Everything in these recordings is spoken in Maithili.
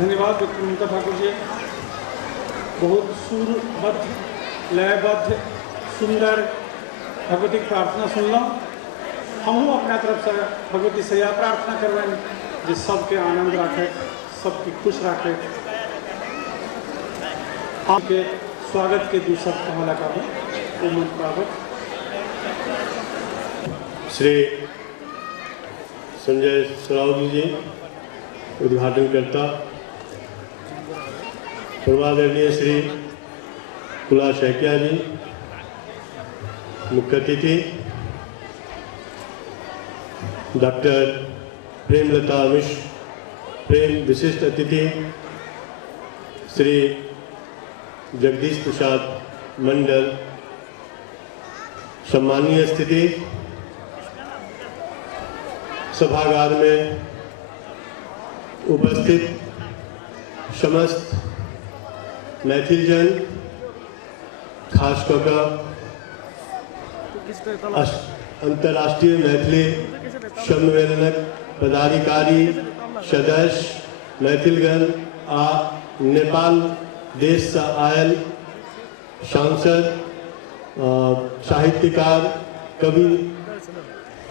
धन्यवाद डॉक्टर ममता ठाकुर जी। बहुत सुरबद्ध लयबद्ध सुंदर भगवती प्रार्थना सुनल। हमहूँ अपना तरफ से भगवती से यह प्रार्थना करबनि जे सबके आनंद रखे, सबके खुश रखे। आपके स्वागत के दू शब्द कहला का श्री संजय सरावगी जी उद्घाटनकर्ता, पूर्वादरणीय श्री कुला शैकिया जी मुख्य अतिथि, डॉक्टर प्रेमलता मिश्र प्रेम विशिष्ट अतिथि, श्री जगदीश प्रसाद मंडल सम्मानीय स्थिति, सभागार में उपस्थित समस्त मैथिल जन, खासकर अंतर्राष्ट्रीय मैथिली सम्मेलनक पदाधिकारी, सदस्य, मैथिलगण आ नेपाल देश से आयल सांसद, साहित्यकार, कवि,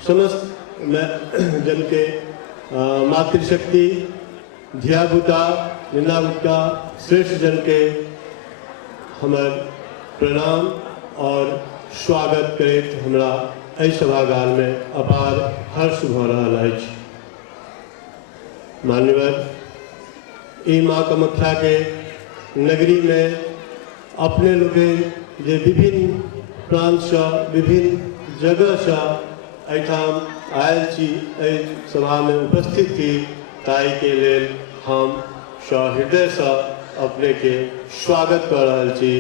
समस्त जन के मातृशक्ति, धियापुता, निनावुता, श्रेष्ठ जन के हमर प्रणाम और स्वागत करते हमरा एहि सभागार में अपार हर्ष भ रहल अछि। मान्यवर, ई माँ कामाख्या के नगरी में अपने लोग जे विभिन्न प्रांत से विभिन्न जगह से एठाम आयल छी, सभा में उपस्थित थी, ताई के लेल हम सहृदय से अपने के स्वागत कर रहल छी,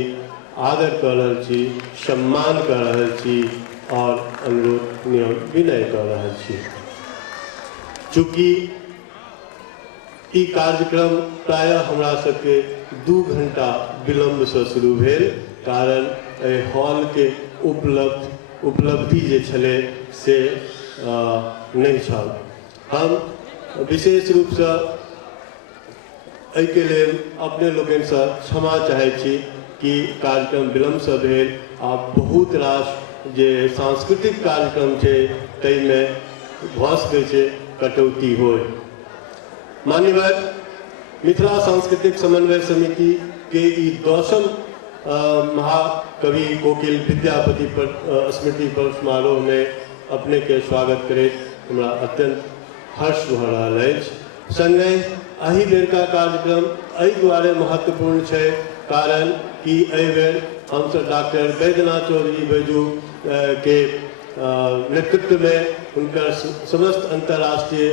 आदर कर रहल छी, सम्मान कर रहल छी और अनुरोध विनय कर रहल छी। चूँकि ई कार्यक्रम प्रायः हमरा सबके 2 घंटा विलम्ब से शुरू भेल, कारण हॉल के उपलब्धि जे छले से नहीं छल। हम विशेष रूप से एहिके लेल अपने लोगन से क्षमा चाहे छी कि कार्यक्रम विलम्ब से भेल। आप बहुत रास जे सांस्कृतिक कार्यक्रम छे तई में भ सकै छै कटौती होय। मान्यवर, मिथिला सांस्कृतिक समन्वय समिति के ई 10म महाकवि कोकिल विद्यापति पर स्मृति पर समारोह में अपने के स्वागत करे हमरा अत्यंत हर्ष भ रहल अछि। संगे एहि बेरका कार्यक्रम एहि दुआरे महत्वपूर्ण छै कारण कि एहि बेर हमसब डॉक्टर वैद्यनाथ चौधरी बैजू के नेतृत्व में हुनकर समस्त अंतर्राष्ट्रीय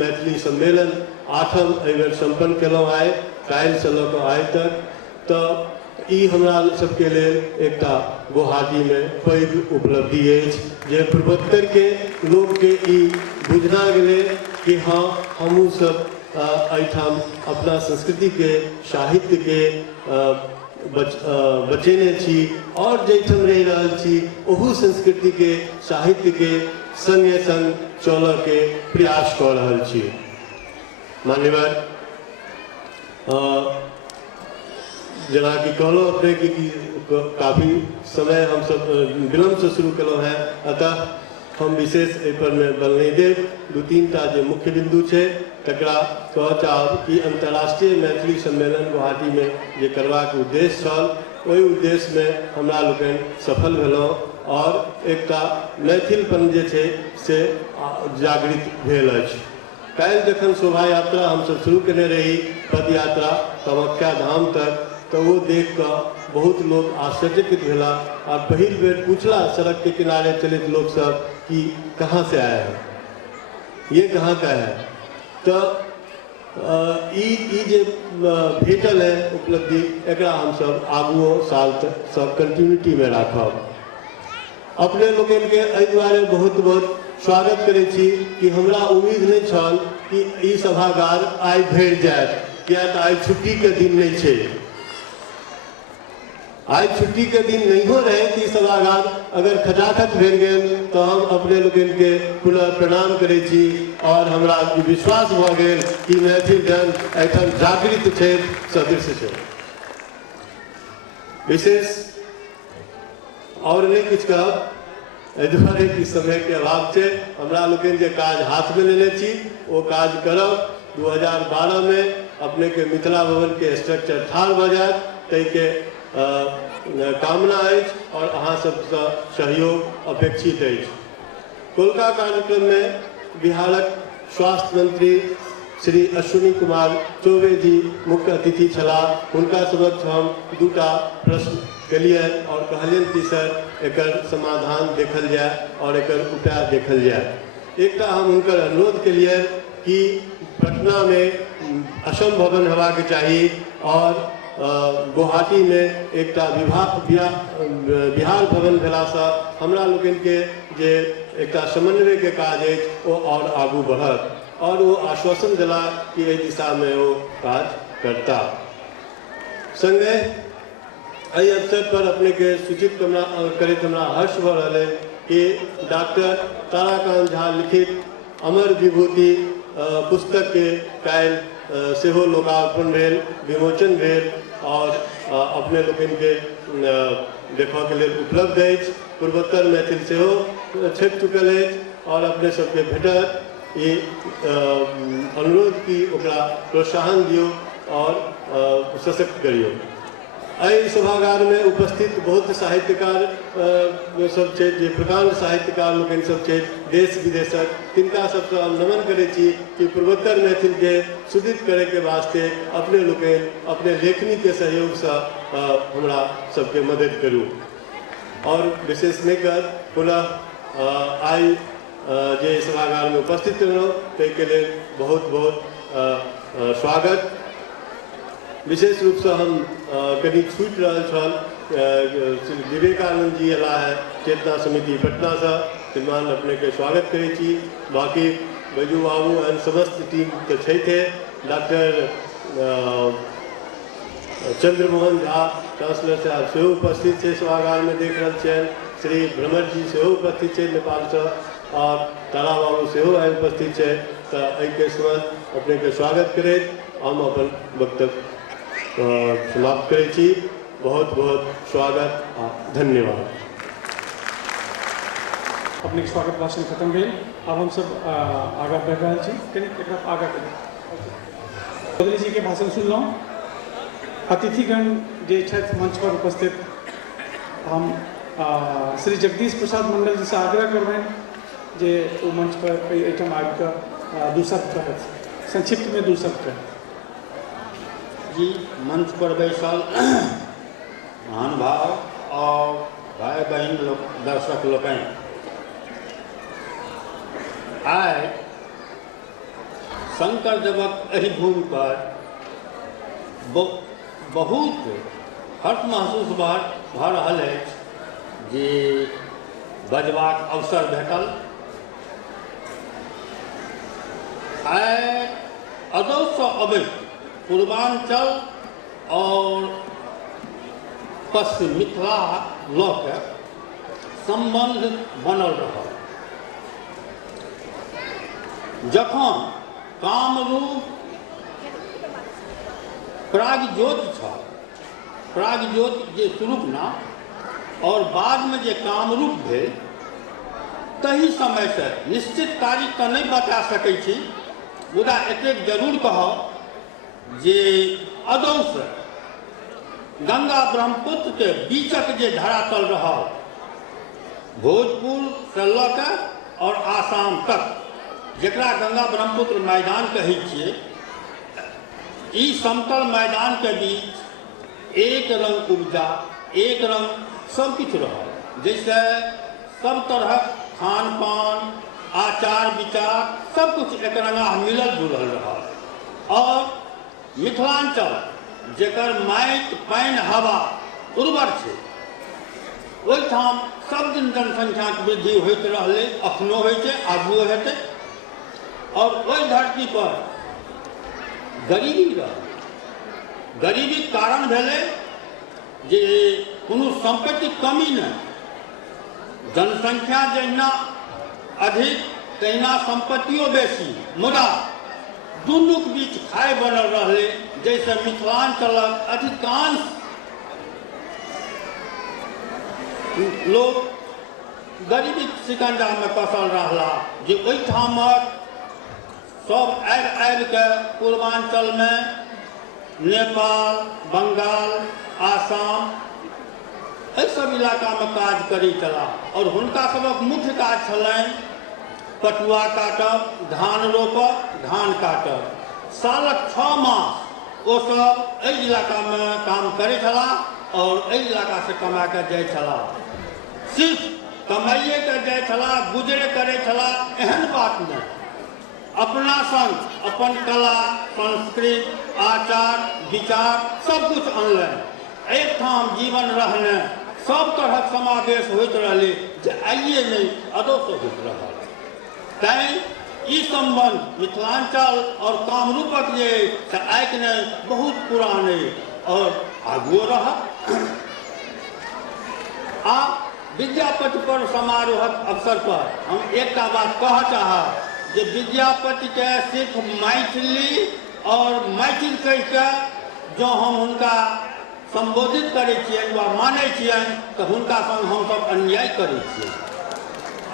मैथिली सम्मेलन 8म एहि बेर सम्पन्न केलहुँ आइ काल्हि से लऽ कऽ आइ तक। तऽ ई हमरा सबके लेल एकटा गुवाहाटी में पैघ उपलब्धि अछि जे पूर्वोत्तर के लोग के ई बुझना गेलै कि हाँ हमहूँ सब एहिठाम अपना संस्कृति के साहित्य के बचेने छी और जैठाम रहि रहल छी ओहू संस्कृति के साहित्य के संगे संग चलऽ के प्रयास कऽ रहल छी। मान्यवर जेना कि कहलहुँ अपने कि काफ़ी समय हम सब विलम्ब से शुरू केलहुँ हैं, अतः हम विशेष एहि पर में बल नहीं देव। 2-3टा जे मुख्य बिंदु छै तकरा कहऽ चाहब कि अंतर्राष्ट्रीय मैथिली सम्मेलन गुवाहाटी में जे करबाक उद्देश्य छल ओहि उद्देश्य में हमरा लोकनि सफल भेलहुँ और एकटा मैथिलपन जे छै से जागृत भेल अछि। काल्हि जखन शोभा यात्रा हमसब शुरू केने रही पद यात्रा कामाख्या धाम तक, तो वो देख कर बहुत लोग आश्चर्यचकित भेला और पहिल बेर पूछला सड़क के किनारे चलित लोग सब कि कहाँ से आया है, ये कहाँ का है। तो ई जे भेटल है उपलब्धि एकरा हम सब आगुओ साल तक सब कंटिन्यूटी में राखब। अपने लोगन के एहि दुआरे बहुत बहुत स्वागत करै छी कि हमरा उम्मीद नहीं छल कि ई सभागार आइ भरि जायत, किया तऽ आइ छुट्टी के दिन नहीं छै। आज छुट्टी के दिन नहीं हो रहे कि सभागार अगर खचाखच भेल गेल तो हम अपने लोगन के पुनः प्रणाम करै छी और हमरा विश्वास भ गेल कि मैथिल जन एहिठाम जागृत छै, सदृश छै। विशेष और नहीं किछु कहब एहि दुआरे कि समय के अभाव छै। हमरा लोगन जे काज हाथ में लेने छी वो काज करब। 2012 में अपने के मिथिला भवन के स्ट्रक्चर ठाढ़ भ जायत, तै के कामना अछि और अहाँ सबसँ सहयोग अपेक्षित अछि। कोलका कार्यक्रम में बिहारक स्वास्थ्य मंत्री श्री अश्विनी कुमार चौबे जी मुख्य अतिथि छलाह। उनका समक्ष हम 2टा प्रश्न केलियन और कहलियन कि सर एकर समाधान देखल जाए और एकर उपाय देखल जाए। एकटा हम हुनकर अनुरोध केलियन कि पटना में असम भवन हेबाक चाही और गुवाहाटी में एकटा बिहार भवन भेलासँ हमरा लोगन के जे एकटा समन्वय के काज अछि वो और आगू बढ़त और वो आश्वासन दिला कि एहि दिशा में वो काज करता। संगे एहि अवसर पर अपने के सूचित करैत हमरा हर्ष भ रहल है कि डॉक्टर ताराकांत झा लिखित अमर विभूति पुस्तक के काल्हि सेहो लोकार्पण भेल, विमोचन भेल और अपने लोगन के देखा के लिए उपलब्ध अछि। पूर्वोत्तर मैथिल सेहो छपि चुकल अछि और अपने सबके भेटत। ई अनुरोध की ओकरा प्रोत्साहन दियो और सशक्त करियो। एहि सभागार में उपस्थित बहुत साहित्यकार सब छै, जे प्रकांड साहित्यकार लोगन सब छै देश विदेशक, तिनका सबसँ हम नमन करै छी कि पूर्वोत्तर मैथिल के सुदृढ़ करे के वास्ते अपने लोगन अपने लेखनी के सहयोग से हमरा सबके मदद करू। और विशेष नहीं कर पुनः आई जे सभागार में उपस्थित रहूँ ताहि के लिए बहुत बहुत स्वागत। विशेष रूप से हम कभी छूट रहा छल विवेकानंद जी अला है चेतना समिति पटना से, श्रीमान अपने के स्वागत करे छी। बाकी बैजू बाबू एंड समस्त टीम तो थे। डॉक्टर चंद्रमोहन झा चांसलर साहब से उपस्थित है सभागार में देख रहे हैं। श्री भ्रमर जी से उपस्थित है नेपाल से और तारा बाबू से उपस्थित है। तो एहि समय अपने के स्वागत करे हम अपन वक्तव्य समाप्त करै छी। बहुत बहुत स्वागत आ धन्यवाद। अपने स्वागत भाषण खत्म भेल। अब हम सब आगा बढ़ रहा छी। कनी एकरा आगा करी चौधरी जी के भाषण सुनलहुँ। अतिथिगण जे छथि मंच पर उपस्थित, हम श्री जगदीश प्रसाद मंडल जी से आग्रह करबनि जे ओ मंच पर एहिठाम आबि कऽ दू शब्द कहत, संक्षिप्त में 2 शब्द कहत। जी, मंच पर बैसल महानुभाव और भाई बहन दर्शक लोकनि, आइ शंकरदेवक एहि भूमि पर बहुत हर्ष महसूस भऽ रहल अछि जे बजबाक अवसर भेटल। आइ अदौसँ अबैत पूर्वांचल और पश्चिम मिथिला लऽ के संबंध बनल रहल। जखन कामरूप प्रागज्योति छल, प्रागज्योति जे स्वरूपना और बाद में जे कामरूप भेल, तही समय से निश्चित तारीख तो नहीं बता सकै छी, मुदा एतेक जरूर कहब जे अदौ से गंगा ब्रह्मपुत्र के बीचक जे धरातल रहल, भोजपुर से लऽ के और आसाम तक, जकरा गंगा ब्रह्मपुत्र मैदान कहै छियै, ई समतल मैदान के बीच एक रंग उपजा, एक रंग सब किछु रहल। जैसे सब तरहक खान पान, आचार विचार सब कुछ एक रंगा मिलल जुलल रहल। और मिथिलांचल जेकर माटि पानि हवा उर्वर छै, ओहिठाम सब दिन जनसंख्या के वृद्धि होइत रहलै, अखनो होइ छै, आगुओ हेतै। और ओहि धरती पर गरीबी रहल। गरीबी कारण भेलै जे कोनो संपत्ति कमी नहीं, जनसंख्या जहिना अधिक तहिना संपत्तियों बेसी, मुदा दुनूक बीच खाई बनल रहलै। जैसे मिथिलांचलक अधिकांश लोग गरीबी शिकंजा में फंसल रहला, जे ओहिठामक सब आबि के पूर्वांचल में नेपाल, बंगाल, आसाम एहि सब इलाका में काज करै छलाह। और हुनका सबक मुख्य काज छलनि पटुआ काटब, धान रोपब, धान काटब। सालक 6 मास ओ सब एहि इलाका में काम करै छलाह और एहि इलाका से कमा के जाइ छलाह। सिर्फ कमाइए के जाइ छलाह, गुजरे करै छलाह, एहन बात नहीं। अपना संग अपन कला, संस्कृति, आचार विचार सब कुछ अनलनि। एक ठाम जीवन रहने सब तरहक समावेश होइत रहलै, जे आइए नहीं अदौ से होइत रहल। तैं ई संबंध मिथिलांचल और कामरूपक जे से आइ के नहीं बहुत पुरान है और आगुओ रहत। आ विद्यापति पर्व समारोहक अवसर पर हम एक बात कह चाहब जे विद्यापति के सिर्फ मैथिली और मैथिल कहि के जो हम हुनका संबोधित करै छियनि वा मानै छियनि, तो हुनका संग हम सब अन्याय करै छियै।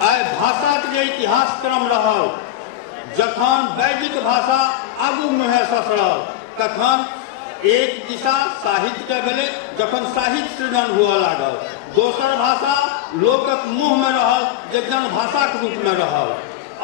आइ भाषा के जे इतिहास क्रम रहल, जखन वैदिक भाषा आगू मुँहे ससरल, तखन एक दिशा साहित्य के भेलै, जखन साहित्य सृजन हुआ लागल। दोसर भाषा लोकक मुँह में रहल, जे जनभाषा के रूप में रहल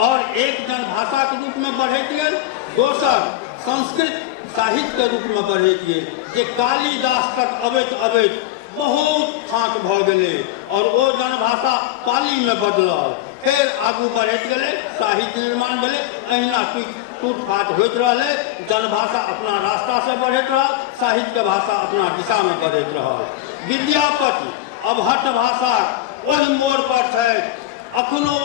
और एक जनभाषा के रूप में बढ़ैत गेल। दोसर संस्कृत साहित्य के रूप में बढ़ैत गेल, जे कालिदास तक अबैत अबैत बहुत फाँक भऽ गेलै और ओ जनभाषा पाली में बदलल। फिर आगू बढ़ैत गेलै, साहित्य निर्माण भेलै, अहिना टूट फाट होइत रहलै। जनभाषा अपना रास्ता से बढ़ैत रहल, साहित्य के भाषा अपना दिशा में बढ़ैत रहल। विद्यापति अबहट्ठ भाषा ओहि मोड़ पर छथि, अखनो